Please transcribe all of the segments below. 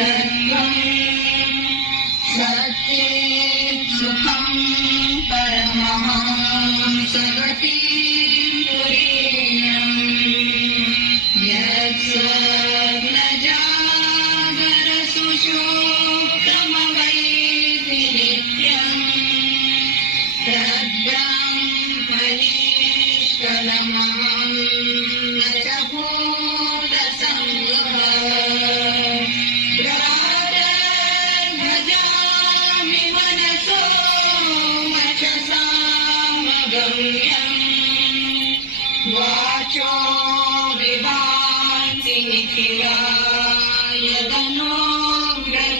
तत्त्वं सत्ये सुखं परमं सगतिं तुरीयम् यत्स्वप्नजागरसुषुप्तमवैति नित्यम् तद्ब्रह्मनिष्कलमहं न च भूतसङ्गः भजामि मनसो वचसामगम्यम् वाचो विभान्ति निखिला यदनुग्रहेण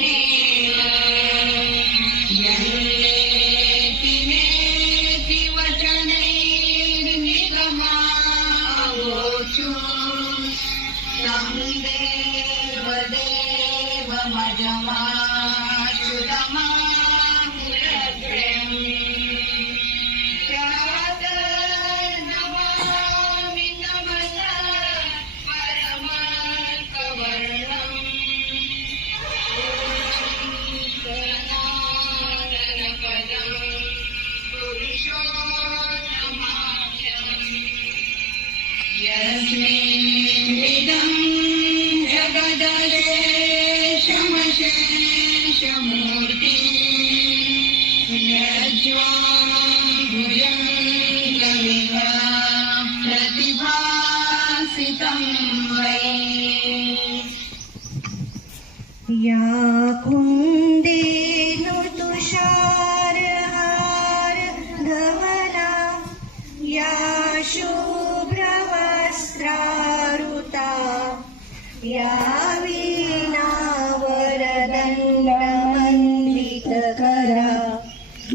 यन्नेति नेति वचनैर्निगमावोचु तं देवदेवमजमाच्युतमामुरग्र्यम् नमामि नमः परमार्थवर्णम् शरणागतपदं पुरुषोत्तमाख्यम् यस्मिन्निदं जगदशेषमशेषमूर्तिः यज्वाभुजङ्गमिव प्रतिभासितं वै या कुन्देनु तुषारहारधवला या शुभ्रवस्त्रारुता या वीणावरदण्डमण्डितकरा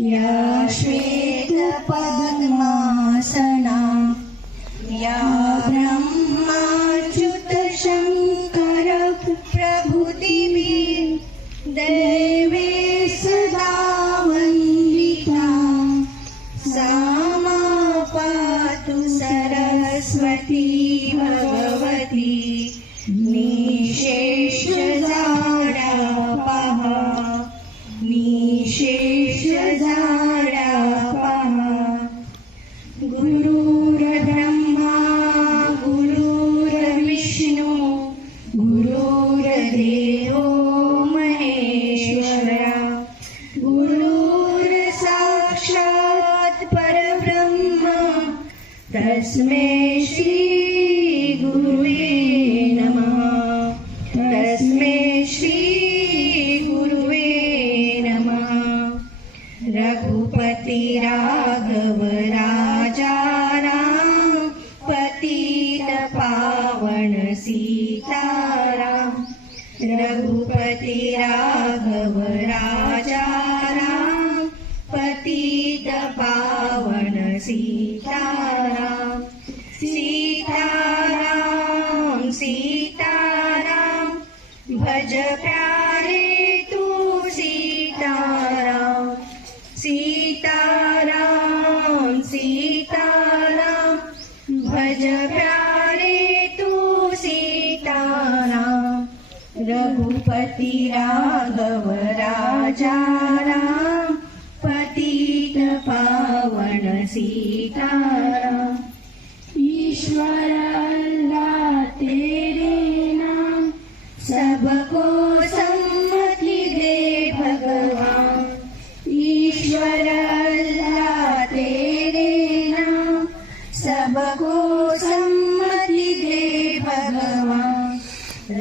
या श्वेतपद्मासना या ब्रह्माच्युतशङ्कर प्रभृतिभिः दैवे सदा वन्दिता सा मा पातु सरस्वती भगवती निःशेषजाडापः निःशेषजाडापः गुरुर्ब्रह्मा गुरुर्विष्णु गुरुर्देवो महेश्वरा गुरुर्साक्षात् परब्रह्म तस्मै श्री गुरुवे नमः तस्मै श्री गुरुवे नमः रघुपति राघव राजा राम पतित पावन सीताराम रघुपति राघव राजा राम पतित पावन सीताराम सीताराम सीताराम भज प्यारे तू सीताराम सीताराम सीताराम भज प्यारे तू सीताराम रघुपति राघव राजा राम पतित पावन सीताराम ईश्वर अल्लाह तेरे नाम सबको सम्मति दे भगवान ईश्वर अल्लाह तेरे नाम सबको सम्मति दे भगवान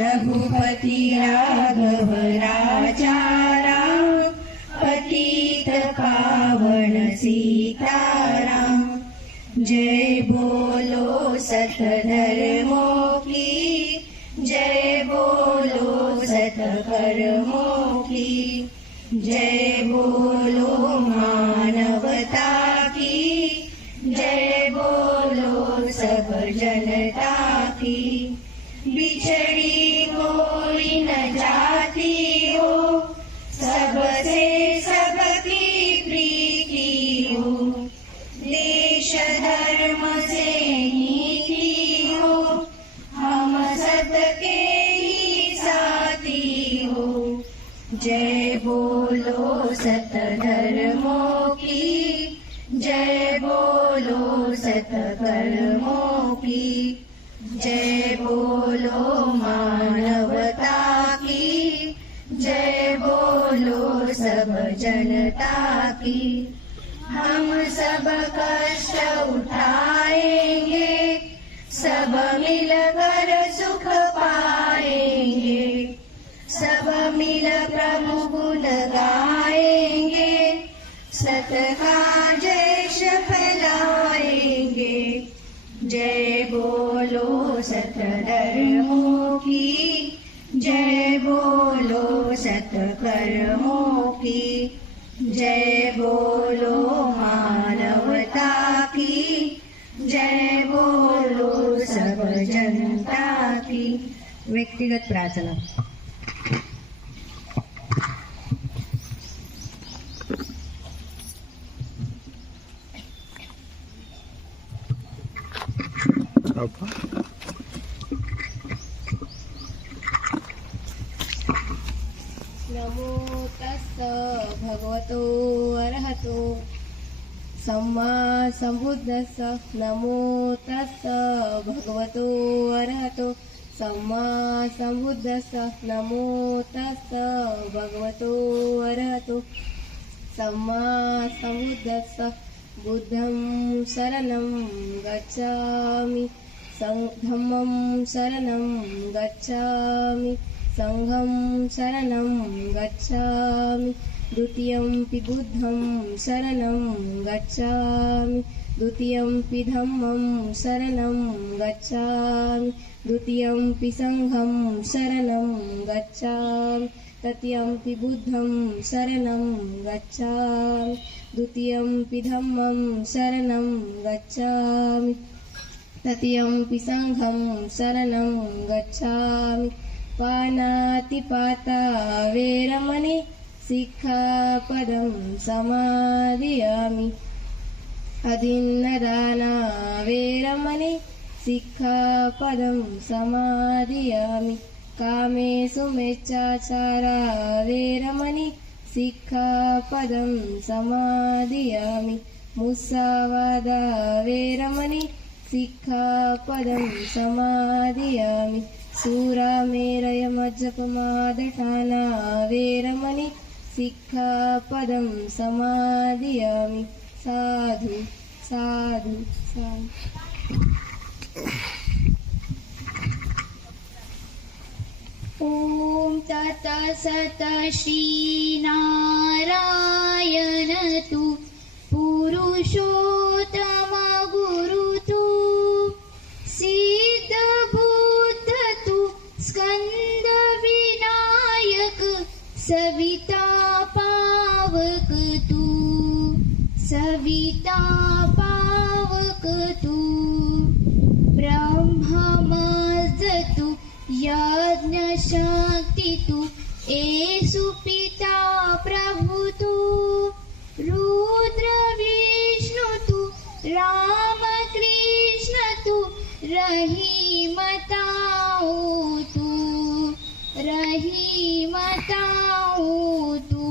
रघुपति राघव राजा राम पतित पावन सीताराम जय बोलो सतधर्मों की जय बोलो सतकर्मों की जय बोलो मानवता की जय बोलो सब जनता की बिछड़ी कोई न जाती हो सबसे सबकी प्रीति हो देश धर्म से नीति हो हम सत के ही साथी हो जय बोलो सत धर्मों की, जय बोलो सत कर्मों की, जय बोलो मानवता की, जय बोलो सब जनता की। हम सब कष्ट उठाएंगे, सब मिलकर सुख पाएंगे, सब मिल प्रभु गुण गाएंगे, सत का जयश फैलाएंगे। जय बोलो सत धर्मों की, जय बोलो सत कर्मों की, जय बोलो मानवता की, जय बोलो सब जनता की। व्यक्तिगत प्रार्थना। नमो तस्स भगवतो अरहतो सम्मा संबुद्धस्स। नमो तस्स भगवतो अरहतो सम्मा संबुद्धस्स। नमो तस्स भगवतो अरहतो सम्मा संबुद्धस्स। बुद्धं शरणं गच्छामि, धम्मं शरणं गच्छामि, संघं शरणं गच्छामि, द्वितीयंपि बुद्धं शरणं गच्छामि, द्वितीयंपि धम्मं शरणं गच्छामि, द्वितीयंपि संघं शरणं गच्छामि, तृतीयंपि बुद्धं शरणं गच्छामि, द्वितीयंपि धम्मं शरणं गच्छामि, तृतीयंपि संघं शरणं गच्छामि। पानातिपाता वेरमणि सिक्खापदं समादियामि। अदिन्नदाना वेरमणि सिक्खापदं समादियामि। कामेषु मिच्छाचारा वेरमणि सिक्खापदं समादियामि। मुस्सावादा वेरमणि सिक्खापदं समादियामि। सूरामेरयमज्जपमादठाना वेरमणि सिक्खापदं समादियामि। साधु साधु साधु। ॐ तत्सत् श्रीनारायण तु पुरुषोत्तम गुरु तु सिद्धबुद्ध तु स्कंद विनायक सविता पावक तु सविता पावक तु ब्रह्ममज तु यज्ञ शक्ति तु येषु पिता प्रभु तु रुद्र विष्णु तु राम कृष्ण तु रहीमताओ तु रहीमताओ तु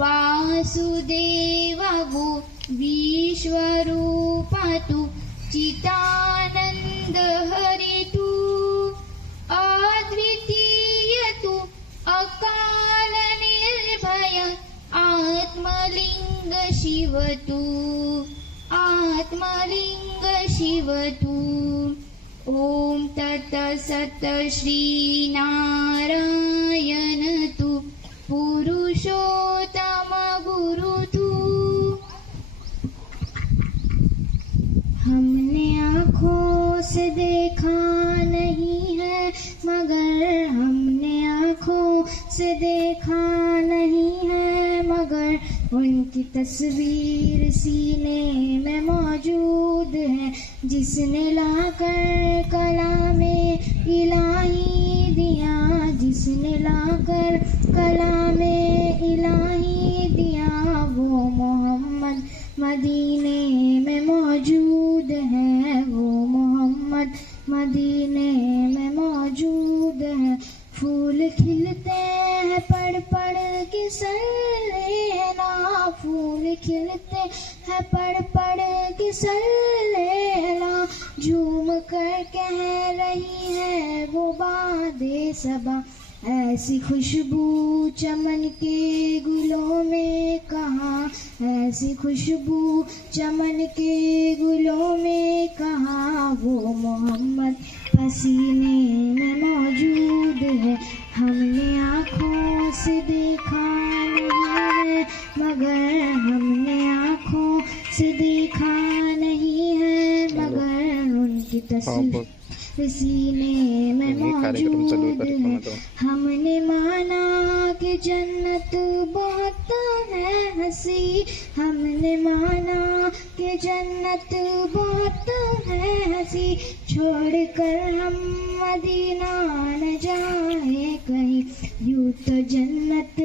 वासुदेव वो विश्वरूप तु चिदानंद हरि तु अद्वितीय तु अकाल निर्भय आत्मलिंग शिव तु आत्मलिंग शिव तु। ॐ तत्सत् श्रीनारायण तु पुरुषोत्तम गुरु तु। हमने आँखों से देखा नहीं है मगर हमने आँखों से देखा नहीं है मगर उनकी तस्वीर सीने में मौजूद है। जिसने लाकर कलामे इलाही दिया, जिसने लाकर कलामे इलाही दिया, वो मोहम्मद मदीने में मौजूद है, वो मोहम्मद मदीने में मौजूद है। फूल खिलते हैं पड़ पड़ फिसल लेना, फूल खिलते हैं पढ़ पढ़ के सल लेना, झूम कर कह रही है वो बादे सबा, ऐसी खुशबू चमन के गुलों में कहाँ, ऐसी खुशबू चमन के गुलों में कहाँ, वो मोहम्मद पसीने में मौजूद है, हमने आँखों से देखा नहीं है, मगर हमने आँखों से देखा नहीं है, मगर उनकी तस्वीर सीने में मौजूद है, हमने माना कि जन्नत बहुत है हंसी, हमने माना कि जन्नत बहुत है हंसी, छोड़कर हम मदीना न जाए कहीं, यूं तो जन्नत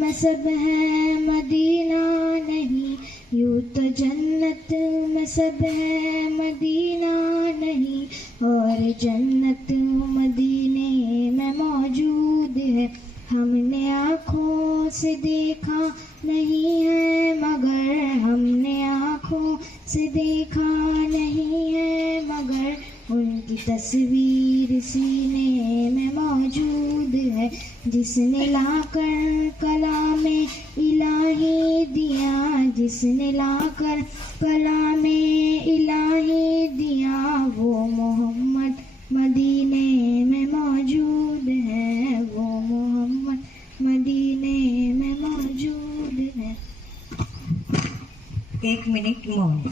में सब है मदीना नहीं, यूं तो जन्नत में सब है मदीना नहीं, और जन्नत मदीने में मौजूद है, हमने आँखों से देखा नहीं है, मगर हमने आँखों से देखा नहीं है, मगर उनकी तस्वीर सीने में मौजूद है, जिसने लाकर कलामे इलाही दिया, जिसने लाकर कलामे इलाही दिया, वो मोहम्मद मदीने में मौजूद है, वो मोहम्मद मदीने में मौजूद है। 1 मिनिट मौन।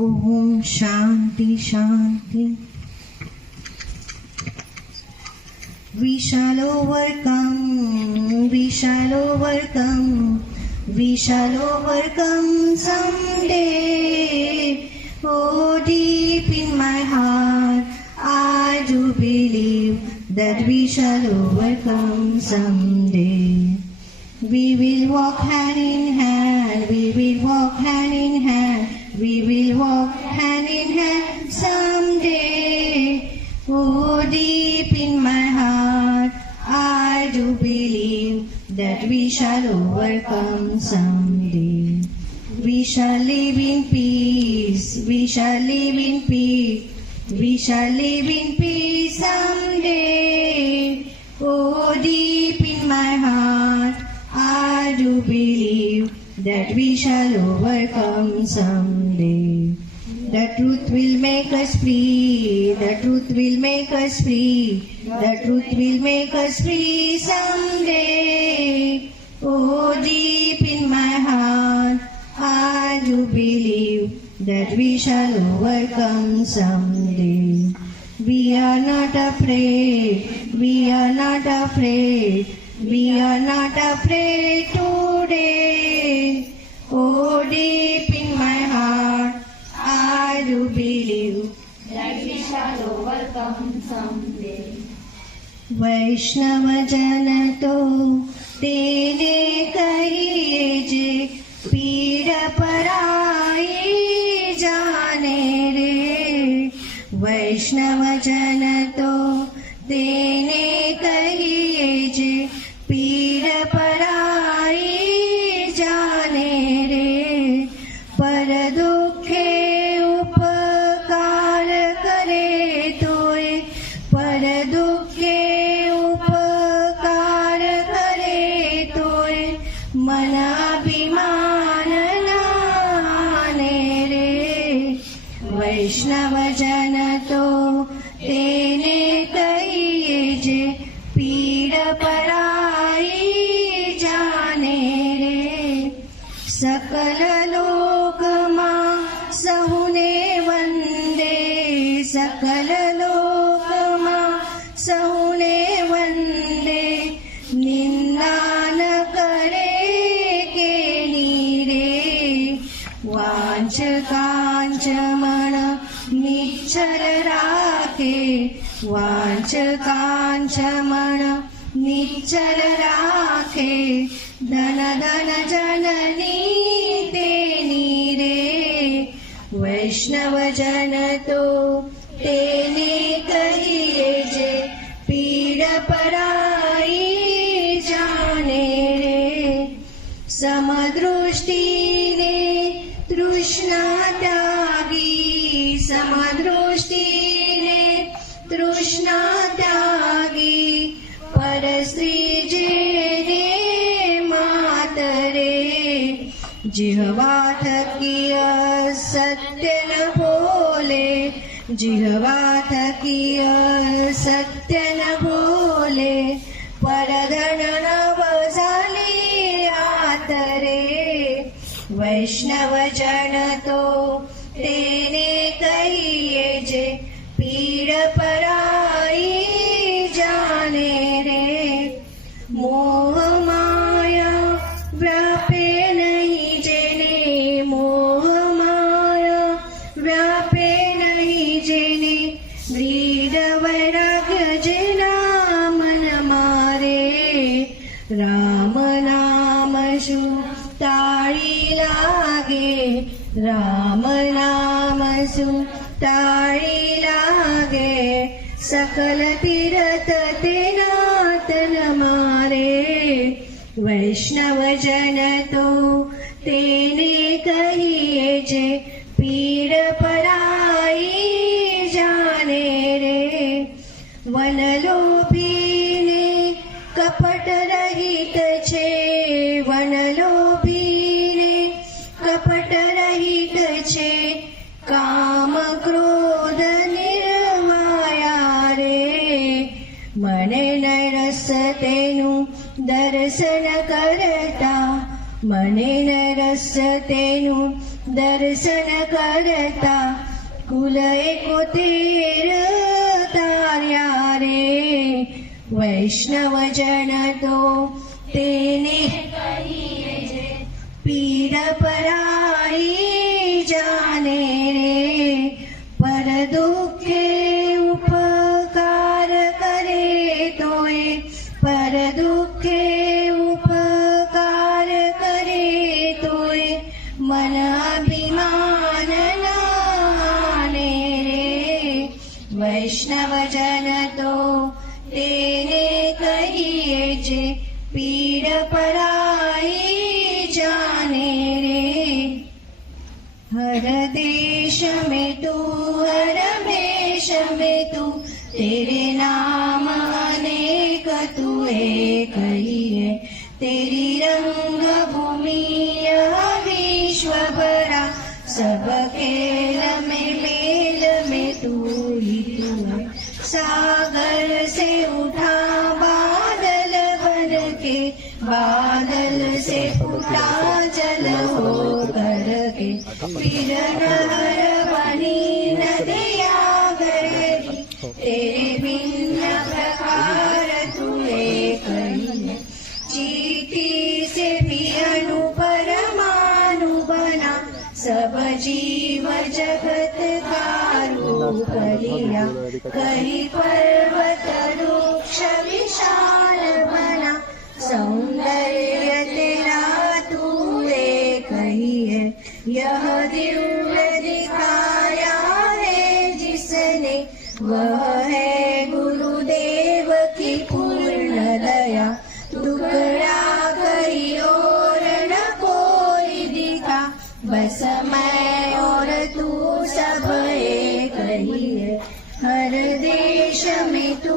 ओम शांति शांति। We shall overcome, we shall overcome, we shall overcome someday. Oh, deep in my heart, I do believe that we shall overcome someday. We will walk hand in hand, we will walk hand in hand, we will walk hand in hand someday. Oh, deep in my heart, I do believe that we shall overcome someday. We shall live in peace, we shall live in peace, we shall live in peace someday. Oh, deep in my heart, I do believe that we shall overcome someday. The truth will make us free, the truth will make us free, the truth will make us free someday. Oh, deep in my heart, I do believe that we shall overcome someday. We are not afraid, we are not afraid, we are not afraid today. Oh, deep in my heart, I do believe that we shall overcome someday. वैष्णव जन तो तेने कहिए जे पीर पराई जाने रे. वैष्णव जन तो तेने कहिए जे पीर पराई जाने रे. मन अभिमान नाने रे वैष्णव जन तो तेने कहिए जे पीड़ पराई जाने रे सकल लोक मां सहुने वंदे सकल लोक मां सहुने वंदे निंदा न करे केली रे वांच कांच मन निश्चल राखे वांच कांच मन निश्चल राखे धन धन जननी तेनी रे वैष्णव जन तो तेने कहिए जे पीड़ पराई जाने रे समदृष्टिने तृष्णा त्यागी समदृष्टिने तृष्णा त्यागी परस्त्री जेने मातरे जिह्वा थकी सत्य न बोले जिह्वा थकी सत्य न बोले परधन नव झाली आतरे वैष्णव जन तो तेने कहिए जे पीड़ पराई जाने रे मोह माया व्यापे नहीं जेने मोह माया व्यापे नहीं जेने वृद वैराग्य जेना मन मारे राम नाम शु ताळी लागे राम नाम सु ताळी लागे सकल तीरथ तेना तन मारे वैष्णव जन तो तेने कहिए जे पीड़ पराई जाने रे वनलोभीने कपट रहित छे वनलोभीने कपट रहित छे काम क्रोध निर्माया रे मने नरस तेनु दर्शन करता मने नरस तेनु दर्शन करता कुल 71 तार्या रे वैष्णव जन तो तेने कहिए जे पीड़ पराई जाने रे पर दुखे उपकार करे तोए पर दुखे उपकार करे तोए मन अभिमान नाने रे वैष्णव जन तो तेने कहिए जे पीड़ पराई जाने रे हर देश में तू हर वेश में तू तेरे नाम अनेक तू एक ही है तेरी रंग भूमि यह विश्व भरा सब खेल में मेल में तू ही तू है सागर से उठा बादल बन के बादल से फूटा जल हो करके फिर नहर बनी नदिया गए तेरे भिन्न प्रकार तू एक ही है चीटी से भी अणु परमाणु बना सब जीव जगत का रूप लिया कहीं पर्वत वृक्ष विशाल बना सौंदर्य तेरा तू एक ही है यह दिव्य दिखाया है जिसने वह है गुरुदेव की पूर्ण दया टुकड़ा कहीं और न कोई दिखा बस मैं और तू सब एक ही है हर देश में तू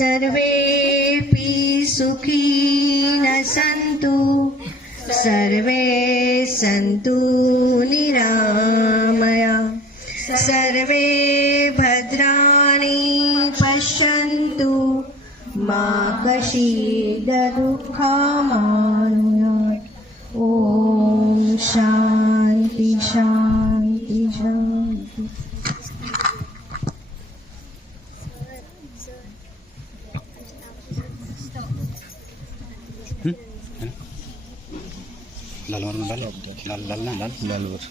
सर्वेपि सुखिनः सन्तु सर्वे सन्तु निरामया सर्वे भद्राणि पश्यन्तु मा कश्चित् दुःखमाप्नुयात् ॐ शान्ति शान्ति शान्ति लाल वर लाल लाल लाल लाल लाल वर